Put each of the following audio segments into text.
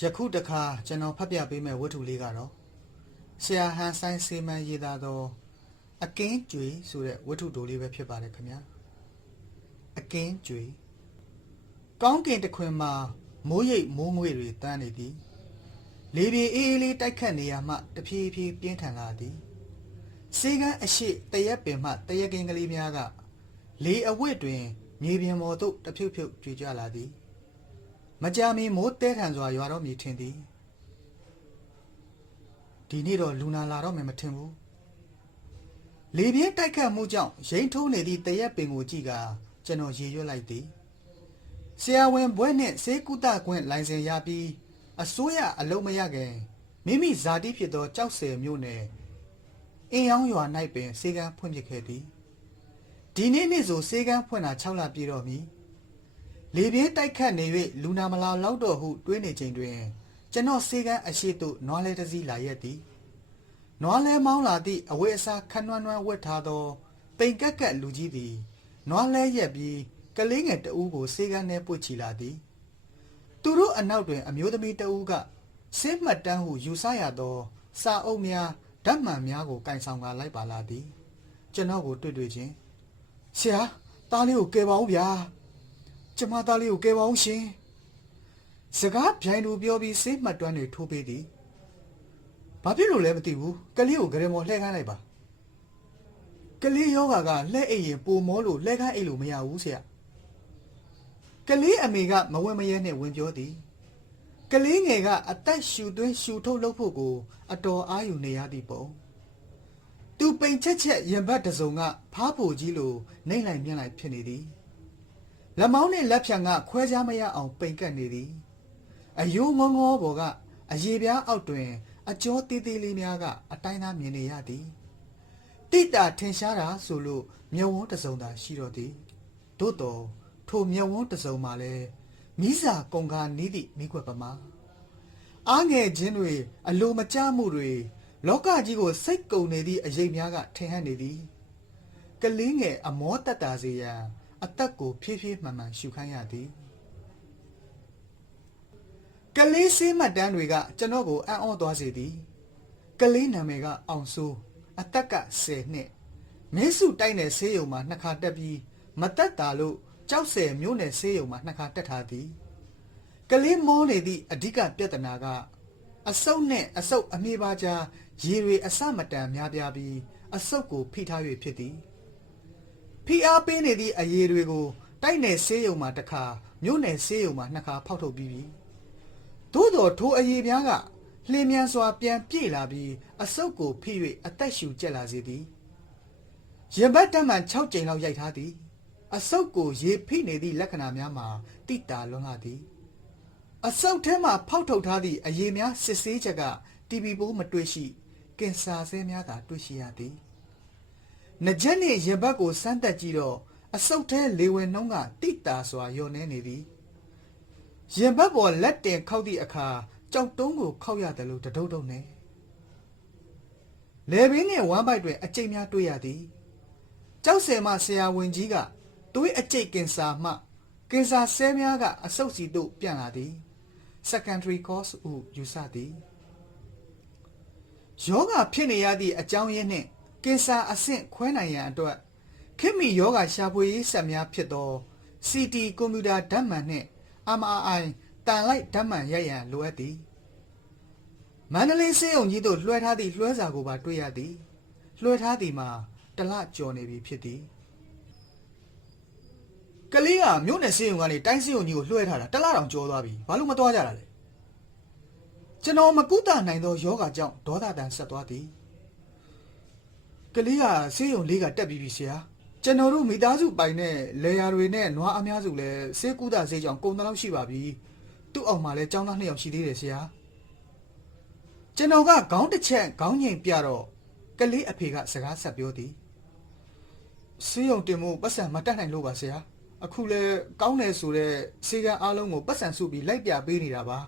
ယခုတခါကျွန်တော်ဖတ်ပြပေးမယ့်ဝတ္ထုလေးကတော့ဆရာဟန်ဆိုင်စေမန်ရေးသားသောအကင်းကျွေဆိုတဲ့ဝတ္ထုတိုလေးပဲဖြစ်ပါတယ်ခင်ဗျာအကင်းကျွေကောင်းကင်တစ်ခွင်မှာမိုးရိပ်မိုးငွေတွေတန်းနေသည်လေပြေအေးအေးလေးတိုက်ခတ်နေရမှတဖြည်းဖြည်းပြင်းထန်လာသည်စေကန်းအရှိတရက်ပင်မှတရက်ကင်းကလေးများကလေအဝတ်တွင်မြေပြင်ပေါ်သို့တဖြုတ်ဖြုတ်ကြွေကြလာသည် မကြာမီမိုးတဲထန်စွာရွာတော့မြည်ထင်သည်ဒီနေ့တော့လူနာလာတော့မယ်မထင်ဘူးလေပြင်းတိုက်ခတ်မှုကြောင့်ရိမ့်ထုံးနေသည့်တရက်ပင်ကိုကြည့်ကကျွန်တော်ရေရွတ်လိုက်သည်ဆရာဝန်ဘွဲ့နှင့်စေကုသခွင့်လိုင်စင်ရပြီးအစိုးရအလုံးမရခင်မိမိဇာတိဖြစ်သောကြောက်ဆယ်မြို့နယ်အင်းရောင်းရွာ၌ပင်စေကန်းဖွင့်ပြခဲ့သည်ဒီနေ့နေ့ဆိုစေကန်းဖွင့်တာ6လပြည့်တော့မည် လေပြင်းတိုက်ခတ်နေ၍လူနာမလာလောက်တော့ဟုတွေးနေချိန်တွင် ကျွန်တော်စေကန်းအရှိသို့နွားလဲတစ်စီးလာရက်သည်နွားလဲမောင်းလာသည့်အဝတ်အစားခန်းနွမ်းနွမ်းဝတ်ထားသောပိန်ကက်ကက်လူကြီးသည်နွားလဲရက်ပြီးကလေးငယ်တဦးကိုစေကန်းထဲပွတ်ချီလာသည်သူတို့အနောက်တွင်အမျိုးသမီးတဦးကဆင်းမှတ်တမ်းဟုယူဆရသော စာအုပ်များဓာတ်မှန်များကိုကင်ဆောင်ကာလိုက်ပါလာသည် ကျွန်တော်ကိုတွေ့တွေ့ချင်းဆရာသားလေးကိုကယ်ပါဦးဗျာ ကျမသားလေးကိုကယ်ပါအောင်ရှင်စကားပြိုင်သူပြောပြီးစိတ်မှတ်တွန်းတွေထိုးပေးသည်ဘာဖြစ်လို့လဲမသိဘူးကလေးကိုဂရမော်လှည့်ခိုင်းလိုက်ပါကလေးယောဂါကလှည့်အိပ်ရင်ပိုမောလို့လှည့်ခိုင်းအိပ်လို့မရဘူးဆရာကလေးအမေကမဝဲမရဲနဲ့ဝင်ပြောသည်ကလေးငယ်ကအသက်ရှူသွင်းရှူထုတ်လုပ်ဖို့ကိုအတော်အားယူနေရသည်ပုံသူပိန်ချက်ချက်ရင်ဘတ်တစုံကဖားဖို့ကြီးလိုနှိမ့်လိုက်မြန့်လိုက်ဖြစ်နေသည် လက်မောင်းနဲ့လက်ဖြံကခွဲခြားမရအောင်ပိန်ကပ်နေသည်အယိုးငေါငေါပေါ်ကအရေပြားအောက်တွင် အကျော်သေးသေးလေးများကအတိုင်းသားမြင်နေရသည်တိတာထင်ရှားတာဆိုလို့မျက်ဝန်းတစ်စုံသာရှိတော့သည်သို့တော်ထိုမျက်ဝန်းတစ်စုံမှာလည်းမိစာကုံကာနီးသည့်မိခွက်ပမာအားငယ်ခြင်းတွေအလိုမကျမှုတွေလောကကြီးကိုစိတ်ကုန်နေသည့်အရေးများကထင်ဟပ်နေသည်ကလေးငယ်အမောတက်တာစေရန် အသက်ကိုဖြည်းဖြည်းမှန်မှန်ရှူခိုင်းရသည်ကလေးစေးမှတ်တမ်းတွေကကျွန်တော်ကိုအံ့ဩသွားစေသည်ကလေးနာမည်ကအောင်စိုးအသက်က10နှစ်မင်းစုတိုက်နယ်ဆေးရုံမှာနှစ်ခါတက်ပြီးမတက်တာလို့ကြောက်ဆယ်မျိုးနယ်ဆေးရုံမှာနှစ်ခါတက်ထားသည်ကလေးမောနေသည့်အဓိကပြဿနာကအဆုတ်နဲ့အဆုတ်အမေပါကြားရေတွေအစမတန်များပြားပြီးအဆုတ်ကိုဖိထား၍ဖြစ်သည် ဖိအားပေးနေသည့်အရေးတွေကိုတိုက်နယ်ဆေးရုံမှာတစ်ခါမြို့နယ်ဆေးရုံမှာနှစ်ခါဖောက်ထုတ်ပြီးပြီသို့တော်ထိုအရေးများကလျင်မြန်စွာပြန်ပြေးလာပြီးအဆုတ်ကိုဖိ၍အသက်ရှူကျက်လာစေသည်ရင်ဘတ်တက်မှန်6ကြိမ်လောက်ရိုက်ထားသည် အဆုတ်ကိုရေဖိနေသည့်လက္ခဏာများမှာတိတာလွန်လာသည်အဆုတ်ထဲမှဖောက်ထုတ်ထားသည့်အရေးများစစ်ဆေးချက်က TB ပိုးမတွေ့ရှိကင်ဆာဆဲများသာတွေ့ရှိရသည်။ နကြက်နှင့်ရင်ဘတ်ကိုစမ်းတက်ကြည့်တော့အဆုတ်ထဲလေဝင်နှုံးကတိတာစွာလျော့နေနေသည်။ရင်ဘတ်ပေါ်လက်တင်ခောက်သည့်အခါကြောက်တုံးကိုခောက်ရတယ်လို့တဒုတ်ဒုတ်နေ။လေဘင်းနှင့်ဝမ်းပိုက်တွင်အကျိတ်များတွေ့ရသည်။ကြောက်ဆယ်မှဆရာဝန်ကြီးကသွေးအကျိတ်ကင်ဆာမှကင်ဆာဆဲများကအဆုတ်စီသို့ပြန့်လာသည်။ secondary cause ဟုယူဆသည်။ယောဂဖြစ်နေရသည့်အကြောင်းရင်းနှင့် ကင်ဆာအဆင့်ခွဲနိုင်ရန်အတွက်ခင်မီယောဂရှာဖွေရေးဆက်များဖြစ်သော CT ကွန်ပျူတာဓာတ်မှန်နှင့် MRI တန်လိုက်ဓာတ်မှန်ရိုက်ရန်လိုအပ်သည်မန္တလေးစေယုံကြီးသို့လွှဲထားသည့်လွှဲစာကိုပါတွေ့ရသည်လွှဲထားသည်မှာတစ်လကျော်နေပြီဖြစ်သည်ကလေးကမြို့နယ်စေယုံကနေတိုင်းစေယုံကြီးကိုလွှဲထားတာတစ်လတောင်ကျော်သွားပြီဘာလို့မသွားကြတာလဲကျွန်တော်မကုသနိုင်သောယောဂကြောင့်ဒေါသတန်ဆက်သွားသည် ကလေးကဆေးရုံလေးကတက်ပြီးပြီဆရာကျွန်တော်တို့မိသားစုပိုင်တဲ့လေယာတွေနဲ့နွားအများစုလည်းဆေးကုသဆေးကြောင့်ကုန်တလောက်ရှိပါပြီသူ့အောင်မှာလည်းចောင်းသားနှစ်ယောက်ရှိသေးတယ်ဆရာကျွန်တော်ကခေါင်းတစ်ချက်ခေါင်းငိမ်ပြတော့ကလေးအဖေကစကားဆက်ပြောသည်ဆေးရုံတင်မှုပတ်စံမတက်နိုင်လို့ပါဆရာအခုလဲကောင်းတယ်ဆိုတော့ဆေးကန်းအားလုံးကိုပတ်စံစုပြီးလိုက်ပြပေးနေတာပါ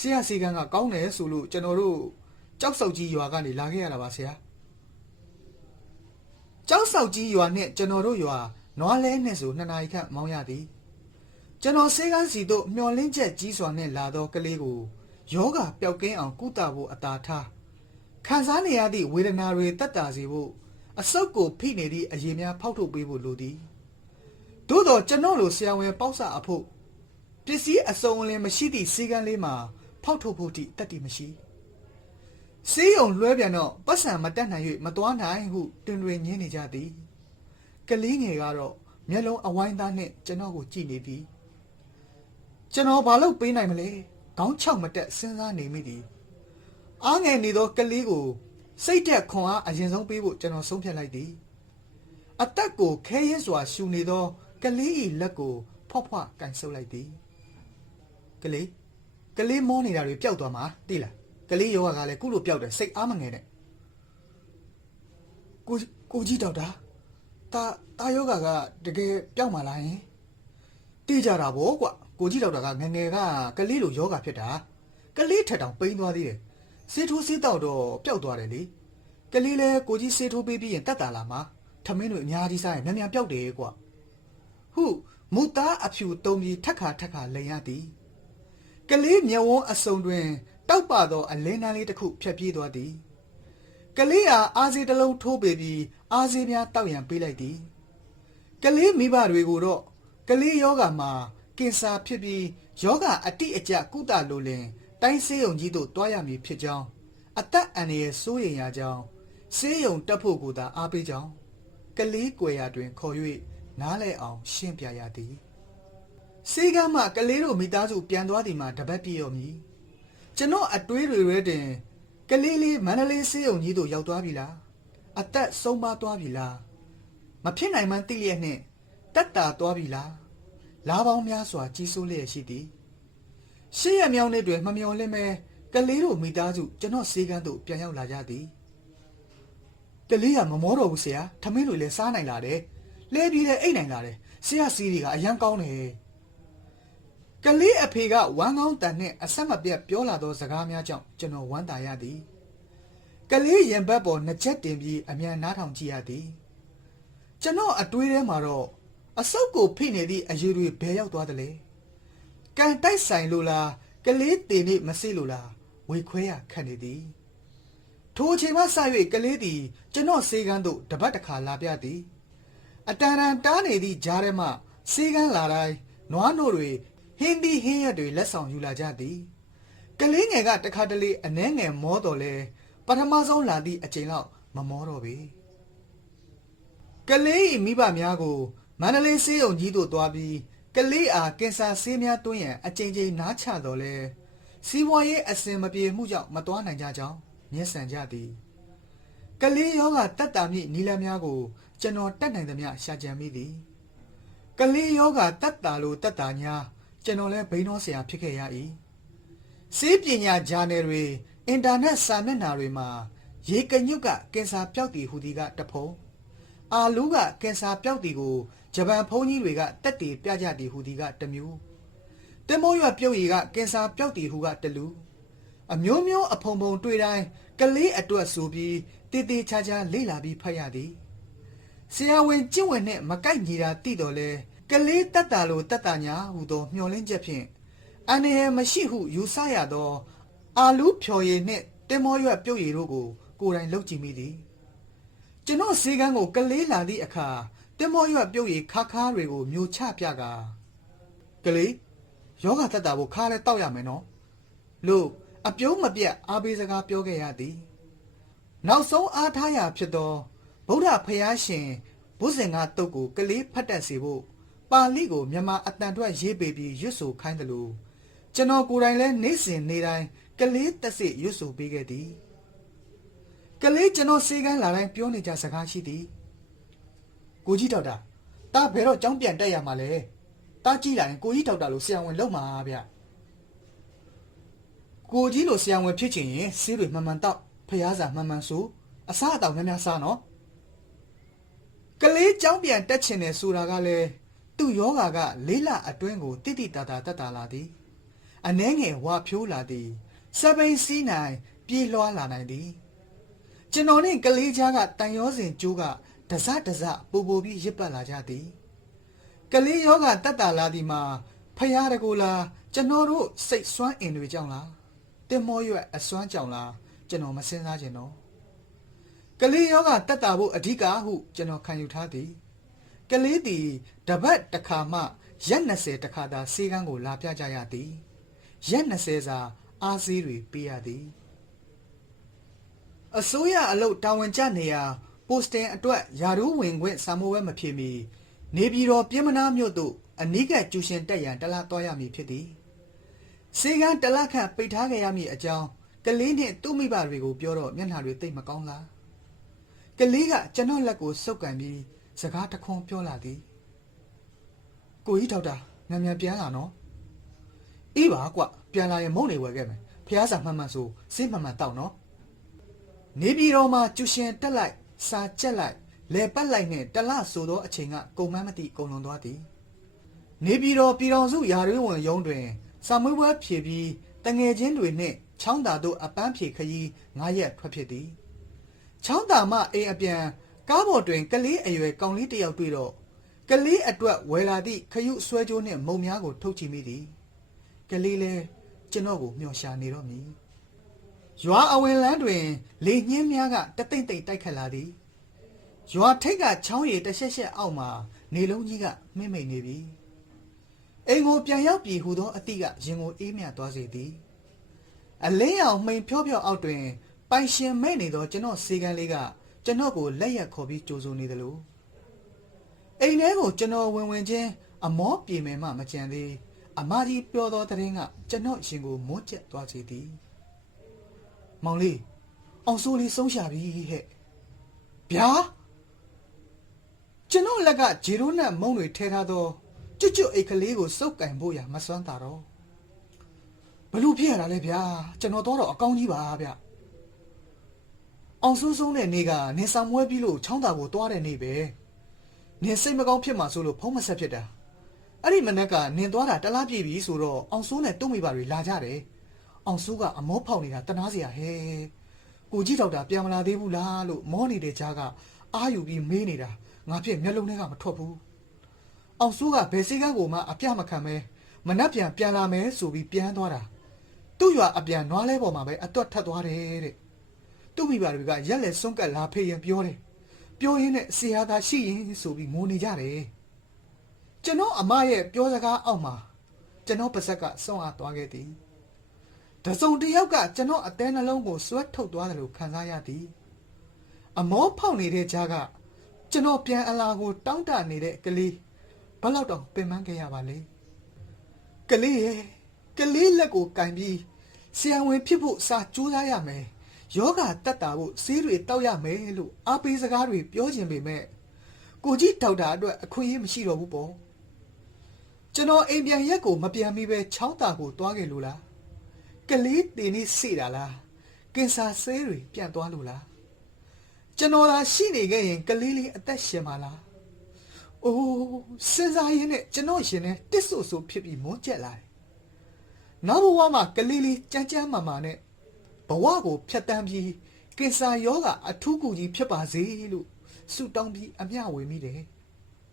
ဆရာစီကံကကောင်းတယ်ဆိုလို့ကျွန်တော်တို့ကြောက်ဆောက်ကြီးရွာကနေလာခဲ့ရတာပါဆရာ ကြောက်ဆောက်ကြီးရွာနဲ့ကျွန်တော်တို့ရွာနွားလဲနဲ့ဆိုနှစ်နာရီခန့်မောင်းရသည်ကျွန်တော်ဆေးကန်းစီတို့မျောလင်းချက်ကြီးစွာနဲ့လာသောကလေးကိုယောဂပျောက်ကင်းအောင်ကုသဖို့အသာထားခံစားနေရသည့်ဝေဒနာတွေတက်တာစေဖို့အဆုတ်ကိုဖိနေသည့်အရေးများဖောက်ထုတ်ပေးဖို့လိုသည်သို့တော့ကျွန်တော်လိုဆရာဝန်ပေါက်ဆအဖို့ပစ္စည်းအစုံအလင်မရှိသည့်စီကံလေးမှာဖောက်ထုတ်ဖို့တိတက်တိမရှိ စေးုံလွှဲပြန်တော့ပတ်စံမတက်နိုင်၍မသွားနိုင်ဟုတွင်တွင်ညင်းနေကြသည်ကလေးငယ်ကတော့မျက်လုံးအဝိုင်းသားနှင့်ကျွန်တော်ကိုကြည့်နေသည်ကျွန်တော်ဘာလို့ပေးနိုင်မလဲခေါင်းချောက်မတက်စဉ်းစားနေမိသည်အားငယ်နေသောကလေးကိုစိတ်တက်ခွန်အားအရင်ဆုံးပေးဖို့ကျွန်တော်ဆုံးဖြတ်လိုက်သည်အသက်ကိုခဲရဲစွာရှူနေသောကလေး၏လက်ကိုဖွာ့ဖွာ့ကန်ဆုပ်လိုက်သည်ကလေးကလေးမောနေတာတွေပျောက်သွားမှာသိလား ကလေးယောဂကလည်းကုလို့ပျောက်တယ်စိတ်အားမငယ်နဲ့ကိုကိုကြီးဒေါက်တာတာတာယောဂကတကယ်ပျောက်မှာလားယင်တေးကြတာဗောကွာကိုကြီးဒေါက်တာကငယ်ငယ်ကကလေးလိုယောဂဖြစ်တာကလေးထက်တောင်ပိန်းသွားသေးတယ်စေးထိုးစေးတောက်တော့ပျောက်သွားတယ်လေကလေးလဲကိုကြီးစေးထိုးပေးပြီးရင်တက်တာလာမှာထမင်းတွေအများကြီးစားရင်မြန်မြန်ပျောက်တယ်ကွာဟုမူသားအဖြူတုံးပြီးထက်ခါထက်ခါလိန်ရသည်ကလေးမျက်ဝန်းအစုံတွင် တောက်ပသောအလင်းတန်းလေးတစ်ခုဖြတ်ပြေးသွားသည်ကလေးအားအာစီတစ်လုံးထိုးပေးပြီးအာစီများတောက်ရန်ပေးလိုက်သည်ကလေးမိဘတွေကိုတော့ကလေးယောဂမှာကင်ဆာဖြစ်ပြီးယောဂအတိအကျကုသလိုလင်တိုင်းဆေးရုံကြီးတို့တွားရမည်ဖြစ်ကြောင်းအသက်အန္တရာယ်စိုးရိမ်ရကြောင်းဆေးရုံတက်ဖို့ကိုသာအားပေးကြောင်းကလေးကွယ်ရာတွင်ခေါ်၍နားလဲအောင် ရှင်းပြရသည်စေကမ်းမှကလေးတို့မိသားစုပြန်သွားသည်မှာတပတ်ပြည့်ရောမည် ကျွန်တော်အတွေးတွေရဲတင်ကလေးလေးမန္တလေးဆေးရုံကြီးတို့ရောက်သွားပြီလားအသက်ဆုံးပါသွားပြီလားမဖြစ်နိုင်မှန်းသိလျက်နှင့်တက်တာသွားပြီလားလာပေါင်းများစွာကြီးစိုးလျက်ရှိသည်ရှေ့ရမြောင်းနေ့တွင်မမျော်လင့်မဲကလေးတို့မိသားစုကျွန်တော်စေကန်းသို့ပြန်ရောက်လာကြသည်ကလေးကမမောတော့ဘူးဆရာထမင်းတွေလည်းစားနိုင်လာတယ်လဲပြီးလည်းအိတ်နိုင်လာတယ်ဆရာစီးတွေကအရန်ကောင်းတယ် ကလေးအဖေကဝမ်းကောင်းတန်နှင့်အဆက်မပြတ်ပြောလာသောစကားများကြောင့်ကျွန်တော်ဝမ်းသာရသည်ကလေးရင်ဘတ်ပေါ်နှစ်ချက်တင်ပြီးအမြန်နားထောင်ကြည့်ရသည်ကျွန်တော်အတွေးထဲမှာတော့အဆုတ်ကိုဖိနေသည့်အရေးတွေဘယ်ရောက်သွားသလဲကန်တိုက်ဆိုင်လို့လားကလေးတင်နေမစိလို့လားဝေခွဲရခတ်နေသည်ထိုအချိန်မှစ၍ကလေးသည်ကျွန်တော်စေကန်းသို့တပတ်တစ်ခါလာပြသည်အတန်တန်တားနေသည့်ကြားထဲမှစေကန်းလာတိုင်းနွားနို့တွေ ဟင်းသီးဟင်းရက်တွေလက်ဆောင်ယူလာကြသည်ကလေးငယ်ကတခါတလေအနှဲငယ်မောတော်လဲပထမဆုံးလာသည့်အချိန်လောက်မမောတော့ပေကလေး၏မိဘများကိုမန္တလေးစေးုံကြီးသို့သွားပြီးကလေးအားကင်ဆာဆေးများတွင်းရန်အကြိမ်ကြိမ်နားချတော်လဲစီးပွားရေးအစဉ်မပြေမှုကြောင့်မသွားနိုင်ကြကြောင်းမျက်စံကြသည်ကလေးယောဂတက်တာမြင့်နီလန်းများကိုကျွန်တော်တက်နိုင်သမျှရှာကြံမိသည်ကလေးယောဂတက်တာလို့တက်တာညာ ကျွန်တော်လည်းဘိန်းတော်ဆရာဖြစ်ခဲ့ရ၏စေးပညာဂျာနယ်တွေအင်တာနက်စာမျက်နှာတွေမှာရေကညွတ်ကကင်ဆာပျောက်တည်ဟူသည်ကတဖုံအာလူးကကင်ဆာပျောက်တည်ကိုဂျပန်ဘုန်းကြီးတွေကတက်တည်ပြကြတည်ဟူသည်ကတမျိုးတင်မိုးရွက်ပြုတ်ရည်ကကင်ဆာပျောက်တည်ဟူကတလူအမျိုးမျိုးအဖုံဖုံတွေ့တိုင်းကလေးအတွက်ဆိုပြီးတေးသေးချာချာလေ့လာပြီးဖတ်ရသည်ဆရာဝန်ကျင့်ဝင်နဲ့မကိုက်ညီတာတိတော်လဲ ကလေးတက်တာလို့တက်တာညာဟူသောမျှော်လင့်ချက်ဖြင့်အန္တရာယ်မရှိဟုယူဆရသောအာလူဖြော်ရည်နှင့်တင်မောရွက်ပြုတ်ရည်တို့ကိုကိုယ်တိုင်လုပ်ကြည့်မိသည်ကျွန်တော်စေကန်းကိုကလေးလာသည့်အခါတင်မောရွက်ပြုတ်ရည်ခါခါတွေကိုမျိုးချပြကကလေးယောဂတက်တာကိုခါလဲတောက်ရမယ်နော်လို့အပြုံးမပြတ်အားပေးစကားပြောခဲ့ရသည် နောက်ဆုံးအားထားရာဖြစ်သောဗုဒ္ဓဖျားရှင်ဘုဇင်ကတုတ်ကိုကလေးဖတ်တတ်စေဖို့ ပါဠိကိုမြန်မာအတန်ထွက်ရေးပေပြီးရွတ်ဆိုခိုင်းတယ်လို့ကျွန်တော်ကိုယ်တိုင်လည်းနေ့စဉ်နေ့တိုင်းကလေးတက်စစ်ရွတ်ဆိုပေးခဲ့သည်ကလေးကျွန်တော်စေကန်းလာတိုင်းပြောနေကြစကားရှိသည်ကိုကြီးဒေါက်တာတာဘယ်တော့ကြောင်းပြန်တက်ရမှာလဲတာကြည့်လာရင်ကိုကြီးဒေါက်တာလို့ဆရာဝန်လုပ်မှာဗျကိုကြီးလို့ဆရာဝန်ဖြစ်ချင်ရင်ဆေးတွေမှန်မှန်တောက်ဖျားစာမှန်မှန်ဆိုအစားအသောက်များများစားနော်ကလေးကြောင်းပြန်တက်ချင်တယ်ဆိုတာကလည်း သူ့ယောဂါကလေးလအတွင်းကိုတိတိတတာတက်တာလာသည်အနှဲငယ်ဝါဖြိုးလာသည်စပိန်စီးနိုင် ပြေးလွှားလာနိုင်သည် ကျွန်တော်နဲ့ကလေးချားကတန်ရောစင်ကျိုးကတစတစပူပူပြီးရစ်ပတ်လာကြသည် ကလေးယောဂတက်တာလာသည်မှာဖယားတကူလားကျွန်တော်တို့စိတ်စွမ်းအင်တွေကြောင့်လားတင်မောရွက်အစွမ်းကြောင်လားကျွန်တော်မစင်စားခြင်းတော့ကလေးယောဂတက်တာဖို့အဓိကဟုကျွန်တော်ခံယူထားသည် ကလေးသည်တပတ်တစ်ခါမှရက်20တစ်ခါသာစေကန်းကိုလာပြကြရသည်ရက်20စာအားစည်းတွေပေးရသည်အစိုးရအလုပ်တာဝန်ကျနေရာပိုစတင်အတွက်ယာရူးဝင်ခွင့်စာမိုးဝဲမဖြစ်မီနေပြည်တော်ပြည်မနာမြို့သို့အနိကကျူရှင်တက်ရန်တလားသွားရမည်ဖြစ်သည်စေကန်းတလားခန့်ပိတ်ထားခဲ့ရမည်အကြောင်းကလေးနှင့်သူ့မိဘတွေကိုပြောတော့မျက်နှာတွေတိတ်မကောင်းလားကလေးကကျွန်တော်လက်ကိုစုပ်ကန်ပြီး စကားတခွန်းပြောလာသည်ကိုကြီးဒေါက်တာမြန်မြန်ပြန်လာနော်အေးပါကွပြန်လာရင်မုံနေဝယ်ခဲ့မယ်ဖះစာမှန်မှန်ဆိုစိတ်မှန်မှန်တောက်နော်နေပြည်တော်မှာကျူရှင်တက်လိုက်စာကြက်လိုက်လဲပတ်လိုက်နဲ့တလဆိုသောအချိန်ကကုန်မမသိကုန်လွန်သွားသည်နေပြည်တော်ပြည်တော်စုယာရွေးဝင်ရုံးတွင်စာမွေးပွဲဖြည့်ပြီးတငယ်ချင်းတွေနှင့်ချောင်းသာတို့အပန်းဖြေခရီးငါးရက်ထွက်ဖြစ်သည်ချောင်းသာမအိမ်အပြန် ကားပေါ်တွင်ကလေးအရွယ်ကောင်လေးတစ်ယောက်တွေ့တော့ကလေးအတွက်ဝယ်လာသည့်ခရုဆွဲကြိုးနှင့်မုံများကိုထုတ်ချမိသည်ကလေးလည်းကျွန်တော်ကိုမျှော်ရှာနေတော့မည်ရွာအဝင်လန်းတွင် လေညင်းများကတသိမ့်သိမ့်တိုက်ခတ်လာသည်ရွာထိပ်ကချောင်းရည်တစ်ချက်ချက်အောက်မှာနေလုံးကြီးကမှိမ့်မိန်နေပြီအိမ်ကိုပြန်ရောက်ပြီဟူသောအသည့်ကရင်ကိုအေးမြသွားစေသည်အလင်းရောင်မှိန်ဖြောဖြောအောက်တွင်ပိုင်ရှင်မဲ့နေသောကျွန်တော်စေကန်းလေးက ကျွန်တော်ကိုလက်ရက်ခေါ်ပြီးကြိုဆိုနေသလိုအိမ်ထဲကိုကျွန်တော်ဝင်ဝင်ချင်းအမောပြေမယ်မှမကြံသေးအမကြီးပြောသောတဲ့ရင်ကကျွန်တော်ရှင်ကိုမွန်းကျက်သွားစေသည်မောင်လေးအောင်စိုးလေးဆုံးရှာပြီဟဲ့ဗျာကျွန်တော်လက်ကဂျီရိုနဲ့မုံတွေထဲထားသောကျွတ်ကျွတ်အိတ်ကလေးကိုစုပ်ကင်ဖို့ရမစွမ်းတာတော့ဘလို့ဖြစ်ရတာလဲဗျာကျွန်တော်တော့တော့အကောင်းကြီးပါဗျ အောင်စိုးစိုးတဲ့နေ့ကနေဆောင်မွဲပြီးလို့ချောင်းတာကိုတွားတဲ့နေ့ပဲနင်စိတ်မကောင်းဖြစ်မှာဆိုလို့ဖုံးမဆက်ဖြစ်တာအဲ့ဒီမနက်ကနင်သွားတာတလားပြည့်ပြီဆိုတော့အောင်စိုးနဲ့တုံးမိပါတွေလာကြတယ်အောင်စိုးကအမောဖောက်နေတာတနာစရာဟဲ့ကိုကြီးဒေါက်တာပြန်မလာသေးဘူးလားလို့မောနေတဲ့ကြားကအာယူပြီးမေးနေတာငါဖြစ်မျက်လုံးထဲကမထွက်ဘူးအောင်စိုးကဘယ်စိတ်ကန်းကိုမှအပြမခံမဲမနှက်ပြန်ပြန်လာမယ်ဆိုပြီးပြန်သွားတာသူ့ရွာအပြန်နွားလဲပေါ်မှာပဲအတွက်ထက်သွားတယ်တဲ့ သူ့မိဘတွေကရက်လက်စွန့်ကပ်လာဖေးရင်ပြောတယ်ပြောရင်းနဲ့ဆရာသားရှိရင်ဆိုပြီးငိုနေကြတယ်ကျွန်တော်အမရဲ့ပြောစကားအောက်မှာကျွန်တော်ပါဇက်ကစွန့်အားသွားခဲ့သည်တစုံတစ်ယောက်ကကျွန်တော်အသေးနှလုံးကိုဆွဲထုတ်သွားတယ်လို့ခံစားရသည်အမောဖောက်နေတဲ့ကြားကကျွန်တော်ပြန်အလာကို တောင်းတနေတဲ့ကလေးဘယ်လောက်တောင်ပင်ပန်းခဲ့ရပါလဲကလေးရဲ့ကလေးလက်ကိုကင်ပြီးဆရာဝန်ဖြစ်ဖို့စာကြိုးစားရမယ် ယောဂတက်တာဖို့ဆေးတွေတောက်ရမယ်လို့အားပေးစကားတွေပြောခြင်းပေမဲ့ကိုကြီးဒေါက်တာအတွက်အခွင့်အရေးမရှိတော့ဘူးပေါ့ကျွန်တော်အိမ်ပြန်ရက်ကိုမပြန်မီပဲချောင်းတာကိုတွားခဲ့လို့လားကလေးတင်နေစေတာလားကင်ဆာဆေးတွေပြန်သွားလို့လားကျွန်တော်သာရှိနေခဲ့ရင်ကလေးလေးအသက်ရှင်ပါလား။အိုးစဉ်းစားရင်းနဲ့ကျွန်တော်ရှင်နဲ့တစ်ဆူဆူဖြစ်ပြီးမွန်းကျက်လာတယ်။နောက်ဘဝမှာကလေးလေးကြမ်းကြမ်းမာမာနဲ့ ဘဝကိုဖျက်တမ်းပြီးကင်ဆာယောဂအထူးကူကြီးဖြစ်ပါစေလို့ဆုတောင်းပြီးအမျှဝေမိတယ်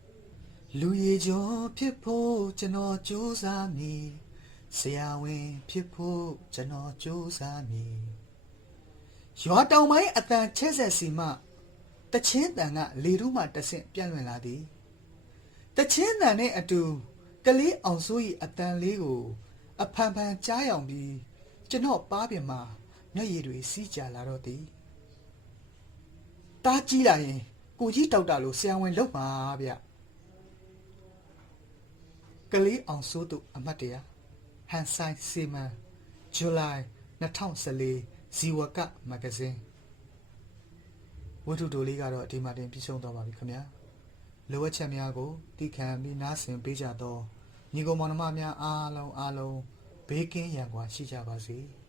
။လူရည်ကျော်ဖြစ်ဖို့ကျွန်တော်ကြိုးစားမည်။ဆရာဝန်ဖြစ်ဖို့ကျွန်တော်ကြိုးစားမည်။ရွာတောင်ပိုင်းအတန်ချဲ့ဆက်စီမှတချင်းတန်ကလေထုမှတဆင့်ပြန့်လွင့်လာသည်တချင်းတန်နဲ့အတူကလေးအောင်စိုး၏အတန်လေးကို အဖန်ဖန်ကြားယောင်ပြီးကျွန်တော်ပါးပြင်မှာ မျက်ရည်တွေစီးကြလာတော့သည်တားကြီးလာရင်ကိုကြီးတောက်တာလို့ဆရာဝန်လုပ်ပါဗျကလေးအောင်စိုးတို့အမတ်တရဟန်ဆိုင်စီမန်ဇူလိုင်2014ဇီဝကမဂ္ဂဇင်းဝတ္ထုတိုလေးကတော့ဒီမှာတင်ပြဆုံးသွားပါပြီခင်ဗျာလိုအပ်ချက်များကိုသိခံပြီးနားဆင်ပေးကြတော့ညီကောင်မောင်နှမများအားလုံးအားလုံးဘေးကင်းရန်ကွာရှိကြပါစေ။